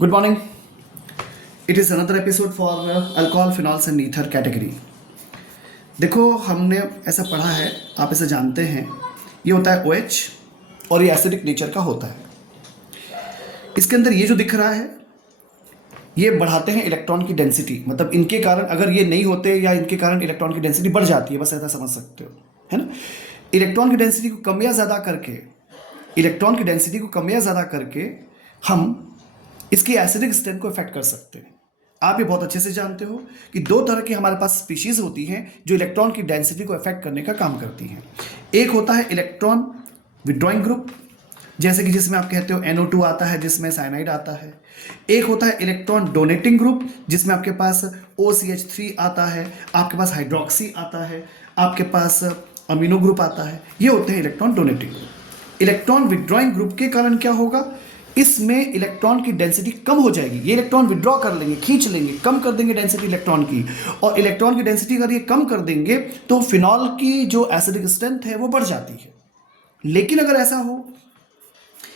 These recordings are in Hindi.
Good morning. It is another episode for alcohol, phenols and ether category. देखो हमने ऐसा पढ़ा है, आप इसे जानते हैं, ये होता है OH और ये एसिडिक नेचर का होता है। इसके अंदर ये जो दिख रहा है ये बढ़ाते हैं इलेक्ट्रॉन की डेंसिटी, मतलब इनके कारण अगर ये नहीं होते या इनके कारण इलेक्ट्रॉन की डेंसिटी बढ़ जाती है, बस ऐसा समझ सकते हो, है ना। इलेक्ट्रॉन की डेंसिटी को कम या ज़्यादा करके हम इसकी एसिडिक स्ट्रेंथ को इफेक्ट कर सकते हैं। आप ये बहुत अच्छे से जानते हो कि दो तरह की हमारे पास स्पीशीज होती हैं जो इलेक्ट्रॉन की डेंसिटी को इफेक्ट करने का काम करती हैं। एक होता है इलेक्ट्रॉन विड्रॉइंग ग्रुप, जैसे कि जिसमें आप कहते हो NO2 आता है, जिसमें साइनाइड आता है। एक होता है इलेक्ट्रॉन डोनेटिंग ग्रुप, जिसमें आपके पास OCH3 आता है, आपके पास हाइड्रोक्सी आता है, आपके पास अमीनो ग्रुप आता है। ये होते हैं electron donating group. Electron withdrawing group के कारण क्या होगा, इसमें इलेक्ट्रॉन की डेंसिटी कम हो जाएगी। ये इलेक्ट्रॉन विड्रॉ कर लेंगे, खींच लेंगे, कम कर देंगे डेंसिटी इलेक्ट्रॉन की, और इलेक्ट्रॉन की डेंसिटी अगर ये कम कर देंगे तो फिनॉल की जो एसिडिक स्ट्रेंथ है वो बढ़ जाती है। लेकिन अगर ऐसा हो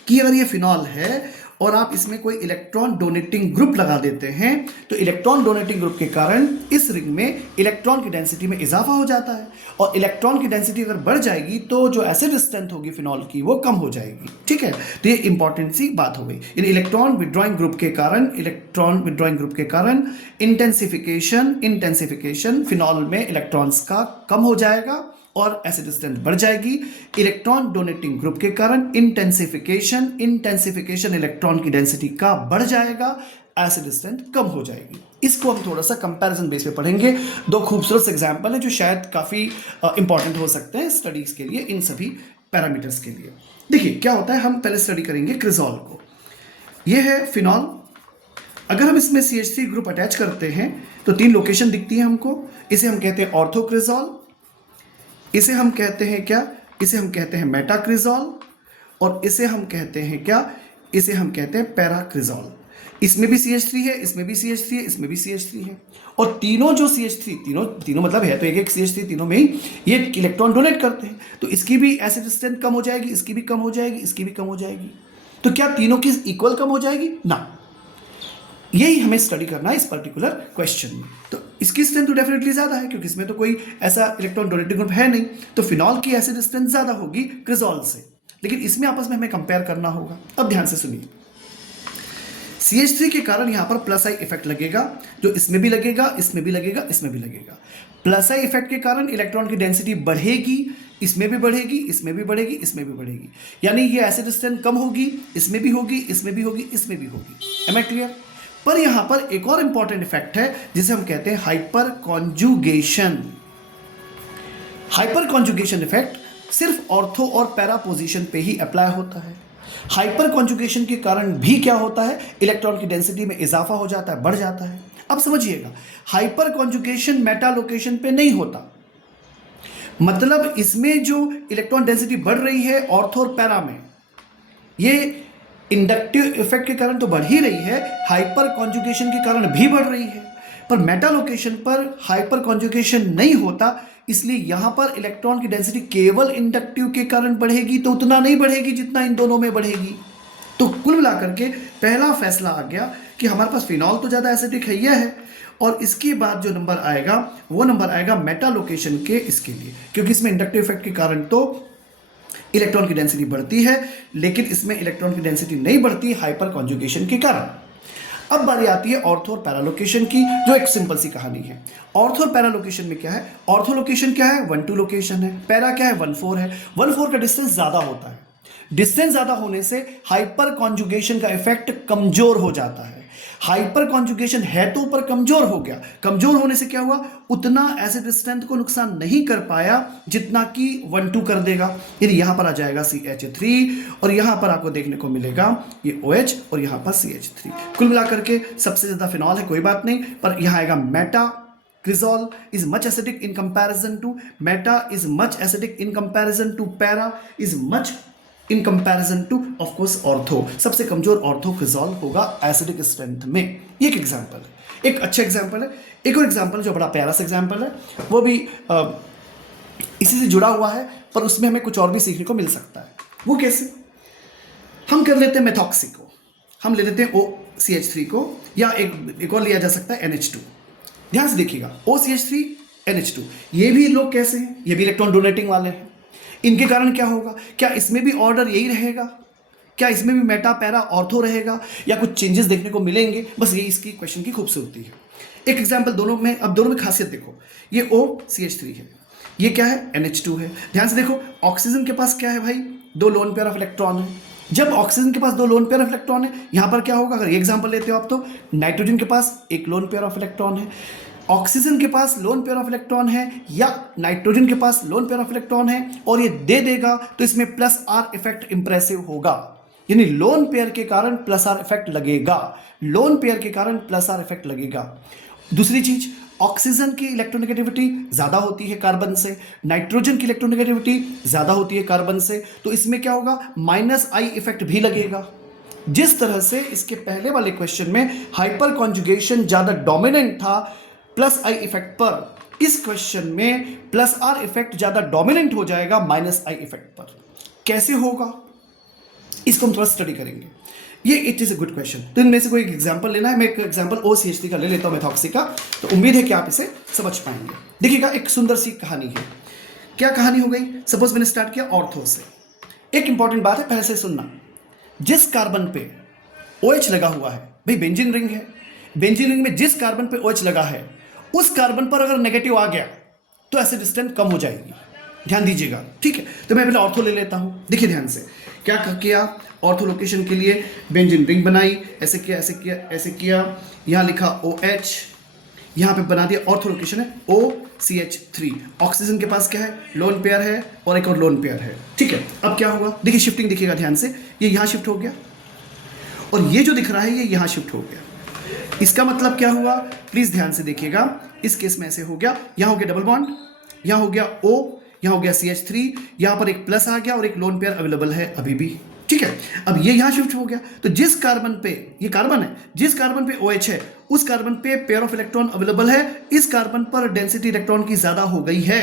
कि अगर ये फिनॉल है और आप इसमें कोई इलेक्ट्रॉन डोनेटिंग ग्रुप लगा देते हैं तो इलेक्ट्रॉन डोनेटिंग ग्रुप के कारण इस रिंग में इलेक्ट्रॉन की डेंसिटी में इजाफा हो जाता है, और इलेक्ट्रॉन की डेंसिटी अगर बढ़ जाएगी तो जो एसिड स्ट्रेंथ होगी फिनॉल की वो कम हो जाएगी। ठीक है, तो ये इंपॉर्टेंट सी बात हो गई। इन इलेक्ट्रॉन विड्रॉइंग ग्रुप के कारण इंटेंसिफिकेशन फिनॉल में इलेक्ट्रॉन्स का कम हो जाएगा और एसिड स्ट्रेंथ बढ़ जाएगी। इलेक्ट्रॉन डोनेटिंग ग्रुप के कारण इंटेंसिफिकेशन इलेक्ट्रॉन की डेंसिटी का बढ़ जाएगा, एसिड स्ट्रेंथ कम हो जाएगी। इसको हम थोड़ा सा कंपैरिजन बेस पे पढ़ेंगे। दो खूबसूरत एग्जांपल है जो शायद काफ़ी इंपॉर्टेंट हो सकते हैं स्टडीज़ के लिए, इन सभी पैरामीटर्स के लिए। देखिए क्या होता है, हम पहले स्टडी करेंगे क्रिजॉल को। यह है फिनॉल। अगर हम इसमें CH3 ग्रुप अटैच करते हैं तो 3 लोकेशन दिखती है हमको। इसे हम कहते हैं ऑर्थोक्रिजॉल, इसे हम कहते हैं क्या, इसे हम कहते हैं मेटाक्रिजॉल, और इसे हम कहते हैं क्या, इसे हम कहते हैं पैराक्रिजॉल। इसमें भी CH3 है, इसमें भी CH3 है, इसमें भी CH3 है, और तीनों जो CH3 तीनों मतलब है तो एक CH3 तीनों में ही ये इलेक्ट्रॉन डोनेट करते हैं। तो इसकी भी एसिड स्ट्रेंथ कम हो जाएगी, इसकी भी कम हो जाएगी, इसकी भी कम हो जाएगी। तो क्या तीनों की इक्वल कम हो जाएगी ना? यही हमें स्टडी करना है इस पर्टिकुलर क्वेश्चन में। तो इसकी स्ट्रेंथ तो डेफिनेटली ज़्यादा है क्योंकि इसमें तो कोई ऐसा इलेक्ट्रॉन डोनेटिंग ग्रुप है नहीं, तो फिनॉल की एसिड स्ट्रेंथ ज़्यादा होगी क्रिजॉल से। लेकिन इसमें आपस में हमें कंपेयर करना होगा। अब ध्यान से सुनिए, CH3 के कारण यहाँ पर प्लस आई इफेक्ट लगेगा, जो इसमें भी लगेगा, इसमें भी लगेगा, इसमें भी लगेगा। प्लस आई इफेक्ट के कारण इलेक्ट्रॉन की डेंसिटी बढ़ेगी, इसमें भी बढ़ेगी, इसमें भी बढ़ेगी, इसमें भी बढ़ेगी। यानी ये एसिड स्ट्रेंथ कम होगी, इसमें भी होगी, इसमें भी होगी, इसमें भी होगी। Am I clear? पर यहां पर एक और इंपॉर्टेंट इफेक्ट है जिसे हम कहते हैं hyper conjugation. Hyper conjugation effect सिर्फ ऑर्थो और पैरा पोजीशन पे ही अप्लाई होता है। हाइपर कॉन्जुगेशन के कारण भी क्या होता है, इलेक्ट्रॉन की डेंसिटी में इजाफा हो जाता है, बढ़ जाता है। अब समझिएगा, हाइपर कॉन्जुगेशन मेटा लोकेशन पे नहीं होता, मतलब इसमें जो इलेक्ट्रॉन डेंसिटी बढ़ रही है ऑर्थो और पैरा में, ये इंडक्टिव इफेक्ट के कारण तो बढ़ ही रही है, हाइपर कॉन्जुगेशन के कारण भी बढ़ रही है। पर मेटा लोकेशन पर हाइपर कॉन्जुगेशन नहीं होता, इसलिए यहां पर इलेक्ट्रॉन की डेंसिटी केवल इंडक्टिव के कारण बढ़ेगी, तो उतना नहीं बढ़ेगी जितना इन दोनों में बढ़ेगी। तो कुल मिलाकर के पहला फैसला आ गया कि हमारे पास फिनॉल तो ज़्यादा एसिडिक है, और इसके बाद जो नंबर आएगा वो नंबर आएगा मेटा लोकेशन के इसके लिए, क्योंकि इसमें इंडक्टिव इफेक्ट के कारण तो इलेक्ट्रॉन की डेंसिटी बढ़ती है, लेकिन इसमें इलेक्ट्रॉन की डेंसिटी नहीं बढ़ती हाइपर कॉन्जुगेशन के कारण। अब बारी आती है ऑर्थो और पैरालोकेशन की, जो एक सिंपल सी कहानी है। ऑर्थो और पैरालोकेशन में क्या है, ऑर्थो लोकेशन क्या है, 1-2 लोकेशन है, पैरा क्या है, 1-4 है। 1-4 का डिस्टेंस ज्यादा होता है, डिस्टेंस ज्यादा होने से हाइपर कॉन्जुगेशन का इफेक्ट कमजोर हो जाता है। हाइपर कॉन्जुगेशन है तो ऊपर कमजोर हो गया, कमजोर होने से क्या हुआ, उतना एसिड स्ट्रेंथ को नुकसान नहीं कर पाया जितना कि 1-2 कर देगा। यानी यहां पर आ जाएगा CH3 और यहां पर आपको देखने को मिलेगा ये OH और यहां पर CH3। कुल मिलाकर के सबसे ज्यादा फिनॉल है, कोई बात नहीं, पर यहां आएगा Meta क्रिजॉल is much acidic in comparison to meta, is much acidic in comparison to para, is much in comparison two of course ortho. सबसे कमजोर ऑर्थो क्रिजॉल होगा एसिडिक स्ट्रेंथ में। ये एक एग्जांपल है, एक अच्छा एग्जांपल है। एक और एग्जांपल जो बड़ा प्यारा सा एग्जांपल है, वो भी इसी से जुड़ा हुआ है, पर उसमें हमें कुछ और भी सीखने को मिल सकता है। वो कैसे, हम कर लेते हैं मेथॉक्सी को। हम ले लेते हैं OCH3 को, या एक और लिया जा सकता है NH2। ध्यान से देखिएगा, OCH3 NH2, ये भी लोग कैसे हैं, ये भी इलेक्ट्रॉन डोनेटिंग वाले हैं। इनके कारण क्या होगा, क्या इसमें भी ऑर्डर यही रहेगा, क्या इसमें भी मेटा पैरा ऑर्थो रहेगा, या कुछ चेंजेस देखने को मिलेंगे? बस ये इसकी क्वेश्चन की खूबसूरती है। एक एग्जाम्पल दोनों में, अब दोनों में खासियत देखो, ये OCH3 है, ये क्या है, NH2 है। ध्यान से देखो, ऑक्सीजन के पास क्या है भाई, 2 लोन पेयर ऑफ इलेक्ट्रॉन है। जब ऑक्सीजन के पास 2 लोन पेयर ऑफ इलेक्ट्रॉन है, यहां पर क्या होगा, अगर ये एग्जांपल लेते हो आप, तो नाइट्रोजन के पास 1 लोन पेयर ऑफ इलेक्ट्रॉन है, ऑक्सीजन के पास लोन पेयर ऑफ इलेक्ट्रॉन है, या नाइट्रोजन के पास लोन पेयर ऑफ इलेक्ट्रॉन है, और ये दे देगा तो इसमें +R इफेक्ट इंप्रेसिव होगा। यानी लोन पेयर के कारण +R इफेक्ट लगेगा, लोन पेयर के कारण +R इफेक्ट लगेगा। दूसरी चीज, ऑक्सीजन की इलेक्ट्रोनेगेटिविटी ज्यादा होती है कार्बन से, नाइट्रोजन की इलेक्ट्रोनेगेटिविटी ज्यादा होती है कार्बन से, तो इसमें क्या होगा, -I इफेक्ट भी लगेगा। जिस तरह से इसके पहले वाले क्वेश्चन में हाइपर कॉन्जुगेशन ज्यादा डोमिनेंट था +I इफेक्ट पर, इस क्वेश्चन में +R इफेक्ट ज्यादा डोमिनेंट हो जाएगा -I इफेक्ट पर। कैसे होगा, इसको हम थोड़ा स्टडी करेंगे। ये it is a good question. तो इनमें से कोई एक एग्जांपल लेना है। मैं एक एग्जांपल OCH3 का ले लेता हूं, मेथॉक्सी का, तो उम्मीद है कि आप इसे समझ पाएंगे। देखिएगा, एक सुंदर सी कहानी है। क्या कहानी हो गई, सपोज मैंने स्टार्ट किया ऑर्थो से। एक इंपॉर्टेंट बात है, पहले से सुनना। जिस कार्बन पे OH लगा हुआ है, भाई बेंजीन रिंग है, बेंजीन रिंग में जिस कार्बन पे OH लगा है, उस कार्बन पर अगर नेगेटिव आ गया तो एसिड स्ट्रेंथ कम हो जाएगी। ध्यान दीजिएगा, ठीक है। तो मैं पहले ऑर्थो ले लेता हूं। देखिए ध्यान से, क्या किया, ऑर्थो लोकेशन के लिए बेंजीन रिंग बनाई, ऐसे किया, ऐसे किया, ऐसे किया, यहां लिखा OH, यहां पे बना दिया, ऑर्थो लोकेशन है OCH3। ऑक्सीजन के पास क्या है, लोन पेयर है, और एक और लोन पेयर है, ठीक है। अब क्या हुआ, देखिए शिफ्टिंग दिखेगा ध्यान से, ये यहां शिफ्ट हो गया, और ये जो दिख रहा है ये यहां शिफ्ट हो गया। इसका मतलब क्या हुआ, प्लीज ध्यान से देखिएगा। इस केस में ऐसे हो गया, यहां हो गया डबल बॉन्ड, यहां हो गया O, यहां हो गया CH3, यहां पर एक प्लस आ गया और एक लोन पेयर अवेलेबल है अभी भी, ठीक है। अब ये यहां शिफ्ट हो गया, तो जिस कार्बन पे, ये कार्बन है, जिस कार्बन पे OH है, उस कार्बन पे पेयर ऑफ इलेक्ट्रॉन अवेलेबल है, इस कार्बन पर डेंसिटी इलेक्ट्रॉन की ज्यादा हो गई है।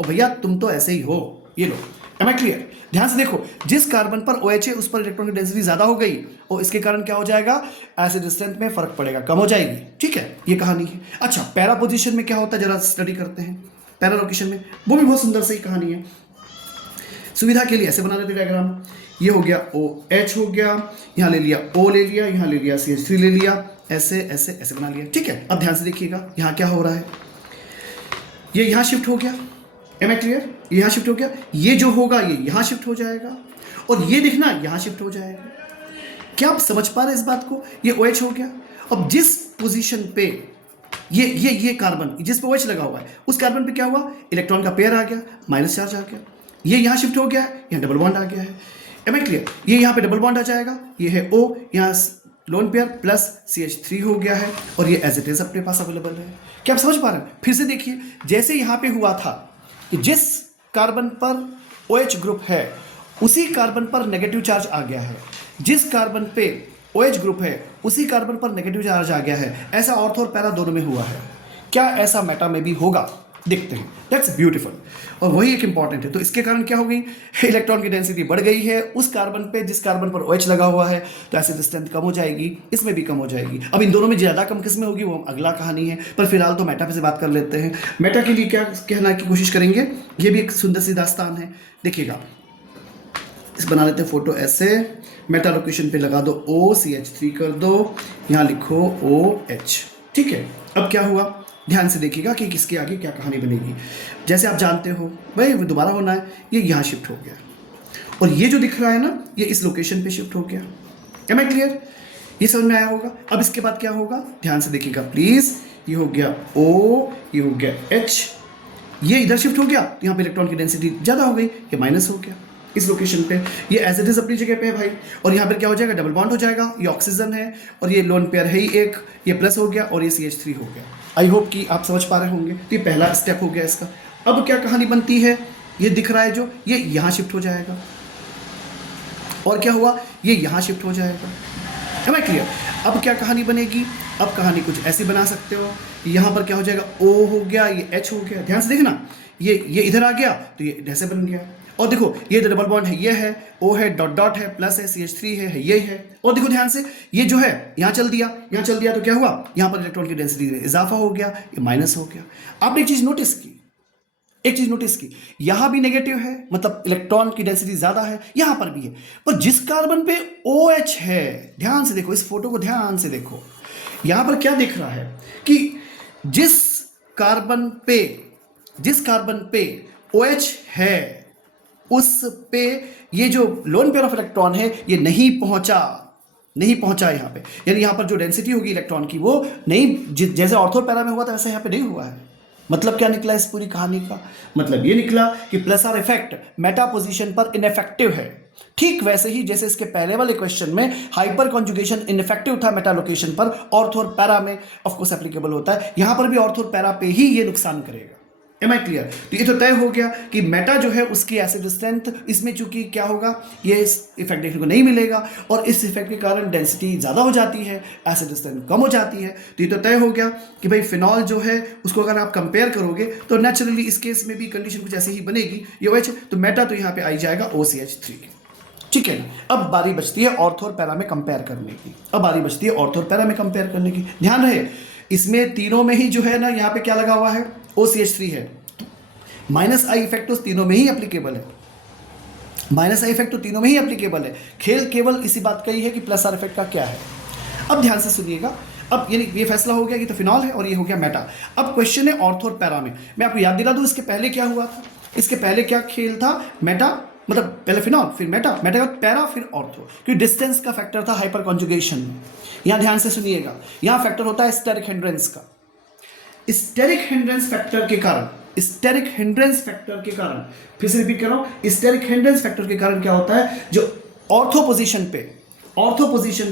और भैया तुम तो ऐसे ही हो, ये लो, एम आई क्लियर? ध्यान से देखो, जिस कार्बन पर OH है उस पर इलेक्ट्रॉन की डेंसिटी ज्यादा हो गई, और इसके कारण क्या हो जाएगा, एसिड स्ट्रेंथ में फर्क पड़ेगा, कम हो जाएगी, ठीक है। ये कहानी है। अच्छा, पैरा पोजीशन में क्या होता है, जरा स्टडी करते हैं। पैरा लोकेशन में वो भी बहुत सुंदर सी कहानी है। सुविधा के लिए ऐसे बना लेते डायग्राम, ये हो गया OH हो गया, यहां ले लिया O ले लिया, यहां ले लिया CH3 ले लिया, ऐसे ऐसे ऐसे बना लिया, ठीक है। अब ध्यान से देखिएगा, यहां क्या हो रहा है, ये यहां शिफ्ट हो गया, एम आई क्लियर? यहां शिफ्ट हो गया, ये जो होगा ये यहां शिफ्ट हो जाएगा, और ये देखना यहां शिफ्ट हो जाएगा। क्या आप समझ पा रहे हैं इस बात को? ये OH हो गया। अब जिस पोजीशन पे ये कार्बन जिस पे OH लगा हुआ है, उस कार्बन पे क्या हुआ, इलेक्ट्रॉन का पेयर आ गया, माइनस चार्ज आ गया, ये यहां शिफ्ट हो गया है, यहां डबल बॉन्ड आ गया है, एम आई क्लियर? ये यहां पे डबल बॉन्ड आ जाएगा, ये है O, यहां लोन पेयर प्लस CH3 हो गया है, और ये एज इट इज अपने पास अवेलेबल है। क्या आप समझ पा रहे हैं? फिर से देखिए, जैसे यहां पे हुआ था कि जिस कार्बन पर OH ग्रुप है उसी कार्बन पर नेगेटिव चार्ज आ गया है, जिस कार्बन पे OH ग्रुप है उसी कार्बन पर नेगेटिव चार्ज आ गया है, ऐसा ऑर्थो और पैरा दोनों में हुआ है। क्या ऐसा मेटा में भी होगा? देखते हैं। दैट्स ब्यूटीफुल, और वही एक इंपॉर्टेंट है। तो इसके कारण क्या हो गई, इलेक्ट्रॉन की डेंसिटी बढ़ गई है उस कार्बन पे जिस कार्बन पर OH लगा हुआ है, तो एसिड स्ट्रेंथ कम हो जाएगी, इसमें भी कम हो जाएगी। अब इन दोनों में ज्यादा कम किस में होगी वो अगला कहानी है, पर फिलहाल तो मेटा पे से बात कर लेते हैं। मेटा के लिए क्या कहना की कोशिश करेंगे, ये भी एक सुंदर सी दास्तान है। देखिएगा, इस बना लेते हैं फोटो ऐसे, मेटा लोकेशन पे लगा दो OCH3 कर दो, यहाँ लिखो OH, ठीक है। अब क्या हुआ, ध्यान से देखिएगा कि किसके आगे क्या कहानी बनेगी। जैसे आप जानते हो भाई, दोबारा होना है, ये यहाँ शिफ्ट हो गया, और ये जो दिख रहा है ना, ये इस लोकेशन पे शिफ्ट हो गया। Am I clear? ये समझ में आया होगा। अब इसके बाद क्या होगा, ध्यान से देखिएगा प्लीज, ये हो गया O, ये हो गया H, ये इधर शिफ्ट हो गया, तो यहाँ पे इलेक्ट्रॉन की डेंसिटी ज्यादा हो गई, ये माइनस हो गया इस लोकेशन पे, ये एज इट इज अपनी जगह पे है भाई, और यहाँ पर क्या हो जाएगा, डबल बॉन्ड हो जाएगा, ये ऑक्सीजन है और ये लोन पेयर है ही एक, ये प्लस हो गया और ये CH3 हो गया। आई होप कि आप समझ पा रहे होंगे। तो ये पहला स्टेप हो गया इसका। अब क्या कहानी बनती है, ये दिख रहा है जो, ये यहाँ शिफ्ट हो जाएगा, और क्या हुआ, ये यहाँ शिफ्ट हो जाएगा। है क्लियर? अब क्या कहानी बनेगी, अब कहानी कुछ ऐसी बना सकते हो, यहाँ पर क्या हो जाएगा, O हो गया, ये H हो गया, ध्यान से देखना, ये इधर आ गया तो ये ऐसे बन गया, और देखो ये जो डबल बॉन्ड है ये है, O है, डॉट डॉट है, प्लस है, CH3 है ये है। और देखो ध्यान से, ये जो है यहाँ चल दिया तो क्या हुआ, यहाँ पर इलेक्ट्रॉन की डेंसिटी में इजाफा हो गया, ये माइनस हो गया। आपने एक चीज नोटिस की, यहां भी नेगेटिव है, मतलब इलेक्ट्रॉन की डेंसिटी ज्यादा है, यहां पर भी है। पर जिस कार्बन पे OH है, ध्यान से देखो, इस फोटो को ध्यान से देखो, यहां पर क्या दिख रहा है कि जिस कार्बन पे OH है, उस पे ये जो लोन पेयर ऑफ इलेक्ट्रॉन है ये नहीं पहुंचा यहां पे। यानी यहां पर जो डेंसिटी होगी इलेक्ट्रॉन की वो नहीं, जैसे ऑर्थो पैरा में हुआ था वैसे यहां पे नहीं हुआ है। मतलब क्या निकला इस पूरी कहानी का? मतलब ये निकला कि plus are effect Meta position पर इनफेक्टिव है। ठीक वैसे ही जैसे इसके पहले वाले क्वेश्चन में हाइपर कॉन्जुगेशन इनफेक्टिव था मेटा लोकेशन पर, ऑर्थो और पैरा में ऑफ कोर्स एप्लीकेबल होता है। यहां पर भी ऑर्थो और पैरा पे ही ये नुकसान करेगा। Am I clear? तो ये तो तय हो गया कि मेटा जो है उसकी एसिड स्ट्रेंथ, इसमें चूंकि क्या होगा, ये इस इफेक्ट देखने को नहीं मिलेगा और इस इफेक्ट के कारण डेंसिटी ज़्यादा हो जाती है, एसिड स्ट्रेंथ कम हो जाती है। तो ये तो तय हो गया कि भाई फिनॉल जो है उसको अगर आप कंपेयर करोगे तो नेचुरली इस केस में भी कंडीशन कुछ ऐसी ही बनेगी, ये OH, तो मेटा तो यहाँ पे आई जाएगा OCH3। ठीक है ना? अब बारी बचती है ऑर्थो और पैरा में कंपेयर करने की। ध्यान रहे इसमें तीनों में ही जो है ना, यहाँ पे क्या लगा हुआ है, OCH3 है, माइनस आई इफेक्ट तो तीनों में ही एप्लीकेबल है। खेल केवल इसी बात का ही है कि प्लस आर इफेक्ट का क्या है। अब ध्यान से सुनिएगा, अब यानी ये फैसला हो गया कि तो फिनॉल है और ये हो गया मेटा। अब क्वेश्चन है ऑर्थो और पैरा में। मैं आपको याद दिला दूं इसके पहले क्या हुआ था, इसके पहले क्या खेल था, मेटा मतलब पहले फिनॉल फिर मेटा के बाद पैरा फिर ऑर्थो, क्योंकि डिस्टेंस का फैक्टर था हाइपर कॉन्जुगेशन में। यहाँ ध्यान से सुनिएगा, यहाँ फैक्टर होता है स्टेरिक हिंड्रेंस का। स्टेरिक हिंड्रेंस फैक्टर के कारण फिर से रिपीट कर रहा हूं, स्टेरिक हिंड्रेंस फैक्टर के कारण क्या होता है, जो ऑर्थो पोजीशन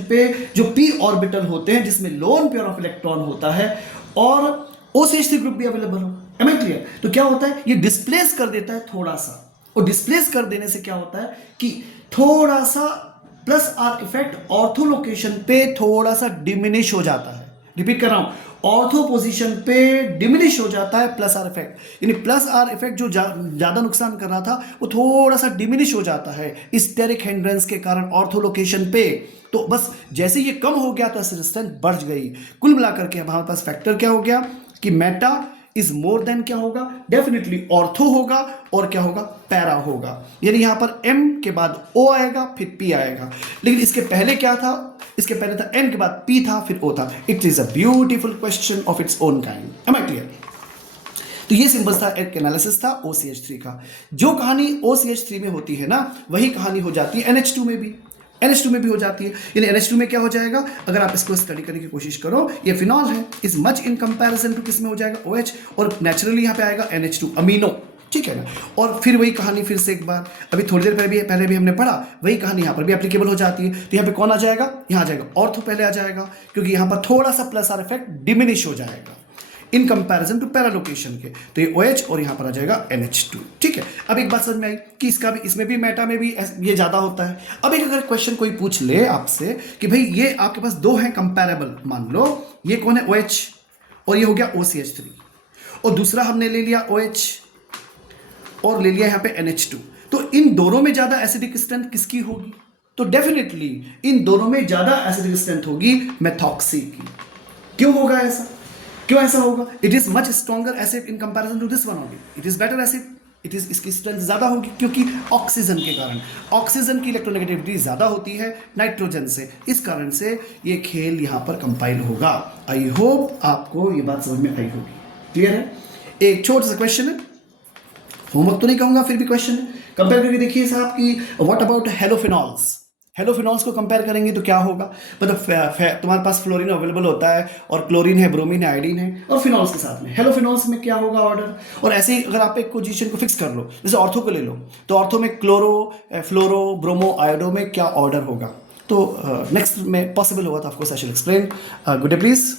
पे जो p ऑर्बिटल होते हैं जिसमें लोन पेयर ऑफ इलेक्ट्रॉन होता है और OCH3 ग्रुप भी अवेलेबल हो। Am I clear? तो क्या होता है, ये डिस्प्लेस कर देता है थोड़ा सा, और डिस्प्लेस कर देने से क्या होता है कि थोड़ा सा plus are effect ortho location पे थोड़ा सा डिमिनिश हो जाता है। रिपीट कर रहा हूं, ऑर्थो पोजीशन पे डिमिनिश हो जाता है प्लस आर इफेक्ट, यानी प्लस आर इफेक्ट जो ज्यादा नुकसान कर रहा था वो थोड़ा सा डिमिनिश हो जाता है स्टेरिक हिंड्रेंस के कारण ऑर्थो लोकेशन पे। तो बस जैसे ये कम हो गया तो एसिड स्ट्रेंथ बढ़ गई। कुल मिलाकर के हमारे पास फैक्टर क्या हो गया कि मेटा इज मोर देन क्या होगा, डेफिनेटली ऑर्थो होगा और क्या होगा, पैरा होगा। यानी यहां पर M के बाद O आएगा फिर P आएगा, लेकिन इसके पहले क्या था, इसके पहले था N के बाद P था फिर O था। It is a beautiful question of its own kind. Am I clear? तो ये सिंपल था, एक एनालिसिस था OCH3 का। जो कहानी OCH3 में होती है ना, वही कहानी हो जाती है NH2 में भी हो जाती है। यानी NH2 में क्या हो जाएगा, अगर आप इसको स्टडी करने की कोशिश करो, ये फिनॉल है, is much in comparison to किस में हो जाएगा, OH, और नेचुरली यहाँ पे आएगा NH2 अमीनो। ठीक है ना? और फिर वही कहानी फिर से एक बार, अभी थोड़ी देर पहले भी हमने पढ़ा, वही कहानी यहाँ पर भी एप्लीकेबल हो जाती है। तो यहाँ पे कौन आ जाएगा, यहाँ आ जाएगा ऑर्थो पहले आ जाएगा, क्योंकि यहाँ पर थोड़ा सा प्लस आर इफेक्ट डिमिनिश हो जाएगा in comparison to para location के। तो ये OH और यहाँ पर आ जाएगा NH2। ठीक है? अब एक बात समझ में आई कि इसमें भी मेटा में भी ये ज़्यादा होता है। अब एक अगर क्वेश्चन कोई पूछ ले आपसे कि भाई ये आपके पास दो हैं कंपैरेबल, मान लो ये कौन है, OH, और ये हो गया OCH3, और दूसरा हमने ले लिया OH और ले लिया यहाँ पे NH2, तो इन दोनों में ज़्यादा एसिडिक स्ट्रेंथ किसकी होगी? तो डेफिनेटली इन दोनों में ज़्यादा एसिडिक स्ट्रेंथ होगी मेथॉक्सी की। क्यों होगा ऐसा? क्यों ऐसा होगा? It is much stronger acid in comparison to this one only, it is better acid, it is, इसकी स्ट्रेंथ ज्यादा होगी क्योंकि ऑक्सीजन के कारण, ऑक्सीजन की इलेक्ट्रोनेगेटिविटी ज्यादा होती है नाइट्रोजन से, इस कारण से ये खेल यहां पर कंपाइल होगा। आई होप आपको ये बात समझ में आई होगी। क्लियर है? एक छोटा सा क्वेश्चन है, होमवर्क तो नहीं कहूंगा, फिर भी क्वेश्चन है। कंपेयर करके देखिए साहब कि व्हाट अबाउट हेलोफिनॉल्स को कंपेयर करेंगे तो क्या होगा, मतलब तुम्हारे पास फ्लोरीन अवेलेबल होता है और क्लोरीन है, ब्रोमीन है, आयोडीन है, और फिनॉल्स के साथ में हेलोफिनॉल्स में क्या होगा ऑर्डर। और ऐसे ही अगर आप एक पोजीशन को फिक्स कर लो, जैसे ऑर्थो को ले लो, तो ऑर्थो में क्लोरो, फ्लोरो, ब्रोमो, आयोडो में क्या ऑर्डर होगा। तो नेक्स्ट में पॉसिबल होगा तो of course I shall explain. Good day please.